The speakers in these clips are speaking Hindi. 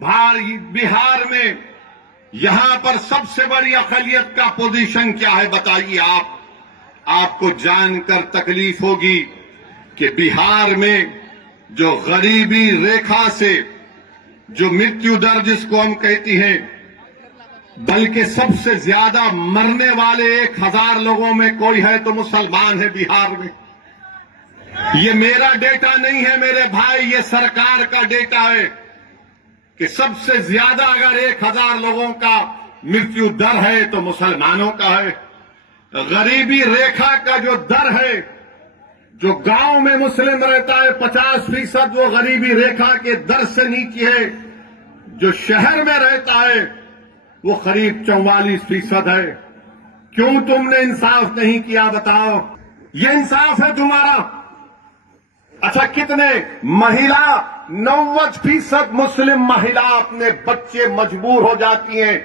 बिहार में यहां पर सबसे बड़ी अक़लियत का पोजीशन क्या है बताइए आप। आपको जानकर तकलीफ होगी कि बिहार में जो गरीबी रेखा से जो मृत्यु दर जिसको हम कहती हैं, बल्कि सबसे ज्यादा मरने वाले 1000 लोगों में कोई है तो मुसलमान है बिहार में। ये मेरा डेटा नहीं है मेरे भाई, ये सरकार का डेटा है कि सबसे ज्यादा अगर 1000 लोगों का मृत्यु दर है तो मुसलमानों का है। गरीबी रेखा का जो दर है, जो गांव में मुस्लिम रहता है 50% वो गरीबी रेखा के दर से नीचे है। जो शहर में रहता है वो करीब 44% है। क्यों तुमने इंसाफ नहीं किया बताओ? ये इंसाफ है तुम्हारा? अच्छा, कितने महिला 90% मुस्लिम महिला अपने बच्चे मजबूर हो जाती हैं,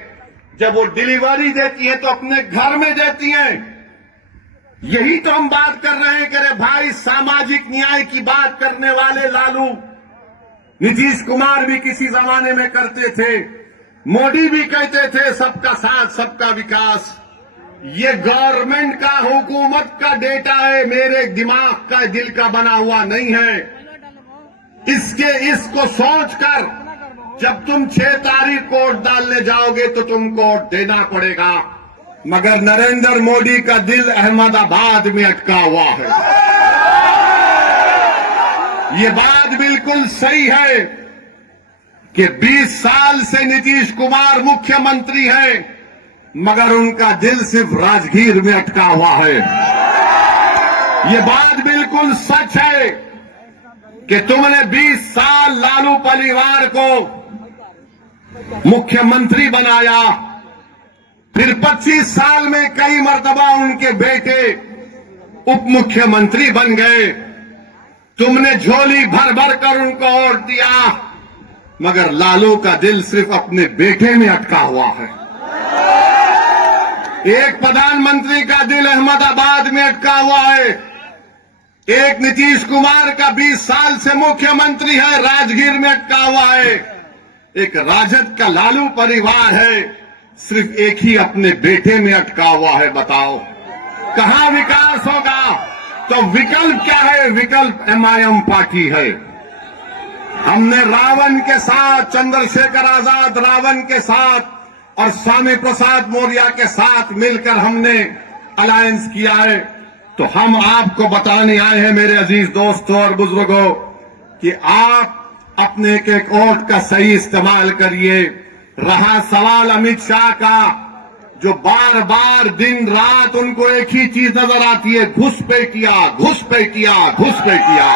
जब वो डिलीवरी देती हैं तो अपने घर में देती हैं। यही तो हम बात कर रहे हैं कि अरे भाई, सामाजिक न्याय की बात करने वाले लालू नीतीश कुमार भी किसी जमाने में करते थे, मोदी भी कहते थे सबका साथ सबका विकास। ये गवर्नमेंट का, हुकूमत का डेटा है, मेरे दिमाग का, दिल का बना हुआ नहीं है। इसको सोचकर जब तुम 6 तारीख को वोट डालने जाओगे तो तुमको वोट देना पड़ेगा। मगर नरेंद्र मोदी का दिल अहमदाबाद में अटका हुआ है। ये बात बिल्कुल सही है कि 20 साल से नीतीश कुमार मुख्यमंत्री हैं, मगर उनका दिल सिर्फ राजगीर में अटका हुआ है। ये बात बिल्कुल सच है कि तुमने 20 साल लालू परिवार को मुख्यमंत्री बनाया, फिर 25 साल में कई मर्तबा उनके बेटे उप मुख्यमंत्री बन गए। तुमने झोली भर भर कर उनको वोट दिया, मगर लालू का दिल सिर्फ अपने बेटे में अटका हुआ है। एक प्रधानमंत्री का दिल अहमदाबाद में अटका हुआ है, एक नीतीश कुमार का 20 साल से मुख्यमंत्री है, राजगीर में अटका हुआ है। एक राजद का लालू परिवार है, सिर्फ एक ही अपने बेटे में अटका हुआ है। बताओ कहां विकास होगा? तो विकल्प क्या है? विकल्प MIM पार्टी है। हमने रावण के साथ, चंद्रशेखर आजाद रावण के साथ और स्वामी प्रसाद मौर्य के साथ मिलकर हमने अलायंस किया है। तो हम आपको बताने आए हैं मेरे अजीज दोस्तों और बुजुर्गों कि आप अपने एक वोट का सही इस्तेमाल करिए। रहा सवाल अमित शाह का, जो बार बार दिन रात उनको एक ही चीज नजर आती है, घुसपैठिया घुसपैठिया घुसपैठिया।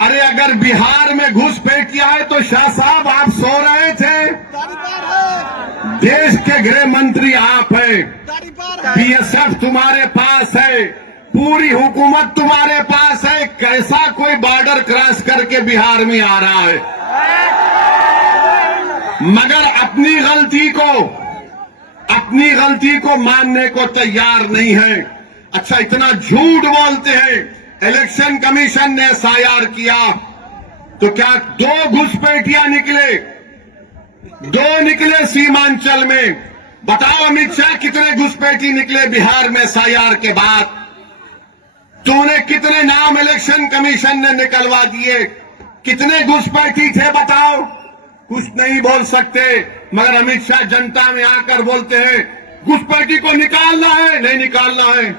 अरे अगर बिहार में घुसपैठिया है तो शाह साहब आप सो रहे थे? देश के गृह मंत्री आप हैं, BSF तुम्हारे पास है, पूरी हुकूमत तुम्हारे पास है। कैसा कोई बॉर्डर क्रॉस करके बिहार में आ रहा है? मगर अपनी गलती को मानने को तैयार नहीं है। अच्छा, इतना झूठ बोलते हैं। इलेक्शन कमीशन ने SIR किया तो क्या 2 घुसपैठिया निकले? 2 निकले सीमांचल में। बताओ अमित शाह, कितने घुसपैठी निकले बिहार में SIR के बाद? तूने कितने नाम इलेक्शन कमीशन ने निकलवा दिए? कितने घुसपैठी थे बताओ? कुछ नहीं बोल सकते, मगर अमित शाह जनता में आकर बोलते हैं घुसपैठी को निकालना है, नहीं निकालना है।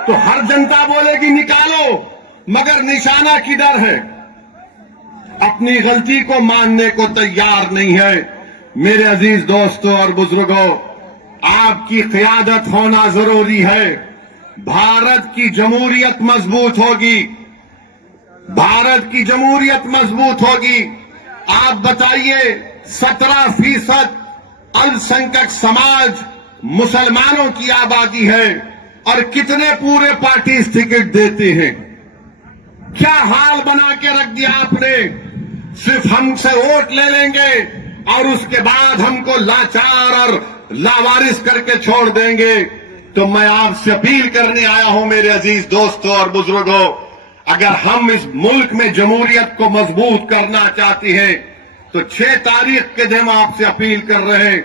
तो हर जनता बोलेगी निकालो, मगर निशाना किधर है? अपनी गलती को मानने को तैयार नहीं है। मेरे अजीज दोस्तों और बुजुर्गों, आपकी क़यादत होना जरूरी है। भारत की जमहूरियत मजबूत होगी, भारत की जमहूरियत मजबूत होगी। आप बताइए, 17% अल्पसंख्यक समाज मुसलमानों की आबादी है और कितने पूरे पार्टी टिकट देते हैं? क्या हाल बना के रख दिया आपने? सिर्फ हमसे वोट ले लेंगे और उसके बाद हमको लाचार और लावारिस करके छोड़ देंगे। तो मैं आपसे अपील करने आया हूं मेरे अजीज दोस्तों और बुजुर्गों, अगर हम इस मुल्क में जमहूरियत को मजबूत करना चाहते हैं तो 6 तारीख के दिन आपसे अपील कर रहे हैं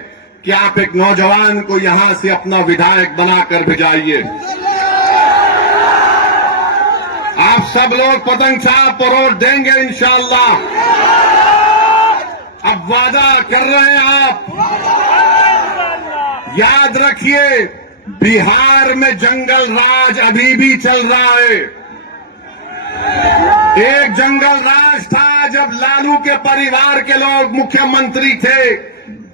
कि आप एक नौजवान को यहां से अपना विधायक बनाकर भिजाइए। आप सब लोग पतंग साहब को वोट देंगे इंशाअल्लाह। अब वादा कर रहे हैं आप, याद रखिए बिहार में जंगल राज अभी भी चल रहा है। एक जंगल राज था जब लालू के परिवार के लोग मुख्यमंत्री थे,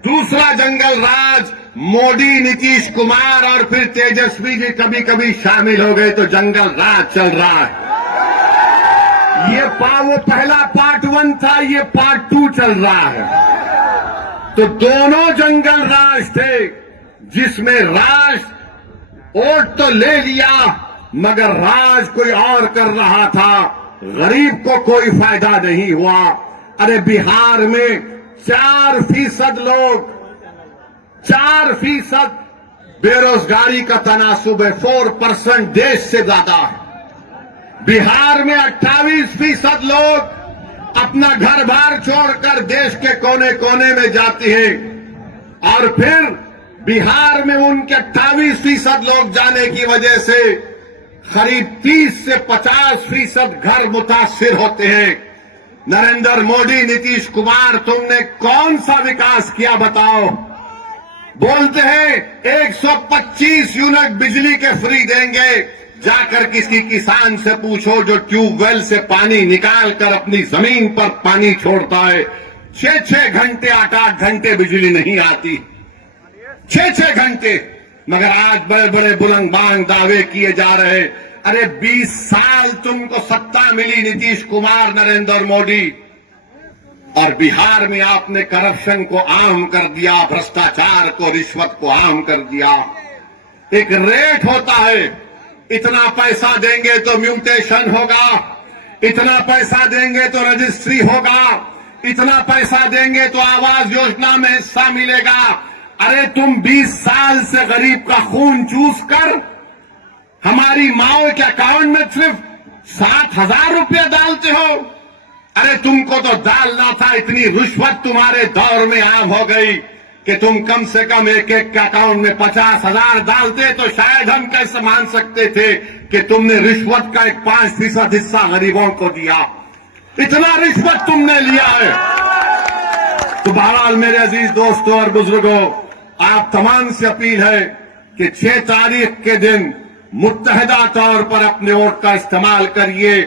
दूसरा जंगल राज मोदी, नीतीश कुमार और फिर तेजस्वी जी कभी कभी शामिल हो गए तो जंगल राज चल रहा है। वो पहला पार्ट 1 था, ये पार्ट 2 चल रहा है। तो दोनों जंगल राज थे जिसमें राज वोट तो ले लिया मगर राज कोई और कर रहा था, गरीब को कोई फायदा नहीं हुआ। अरे बिहार में 4% लोग, 4% बेरोजगारी का तनासुब है, 4% देश से ज्यादा है। बिहार में 28% लोग अपना घर बार छोड़कर देश के कोने कोने में जाते हैं और फिर बिहार में उनके 28% लोग जाने की वजह से करीब 30 से 50% घर मुतासिर होते हैं। नरेंद्र मोदी, नीतीश कुमार, तुमने कौन सा विकास किया बताओ? बोलते हैं 125 यूनिट बिजली के फ्री देंगे। जाकर किसी किसान से पूछो जो ट्यूबवेल से पानी निकाल कर अपनी जमीन पर पानी छोड़ता है, 6-6 घंटे 8-8 घंटे बिजली नहीं आती, 6-6 घंटे। मगर आज बड़े बड़े बुलंदबांग दावे किए जा रहे। अरे 20 साल तुमको सत्ता मिली नीतीश कुमार, नरेंद्र मोदी, और बिहार में आपने करप्शन को आम कर दिया, भ्रष्टाचार को, रिश्वत को आम कर दिया। एक रेट होता है, इतना पैसा देंगे तो म्यूटेशन होगा, इतना पैसा देंगे तो रजिस्ट्री होगा, इतना पैसा देंगे तो आवास योजना में हिस्सा मिलेगा। अरे तुम 20 साल से गरीब का खून चूस कर हमारी माओ के अकाउंट में सिर्फ 7,000 रुपया डालते हो। अरे तुमको तो डालना था, इतनी रिश्वत तुम्हारे दौर में आम हो गई कि तुम कम से कम एक के अकाउंट में 50,000 डालते तो शायद हम कैसे मान सकते थे कि तुमने रिश्वत का एक 5% हिस्सा गरीबों को दिया। इतना रिश्वत तुमने लिया है। तो बहरहाल मेरे अजीज दोस्तों और बुजुर्गों, आप तमाम से अपील है कि 6 तारीख के दिन मुत्तहदा तौर पर अपने वोट का इस्तेमाल करिए।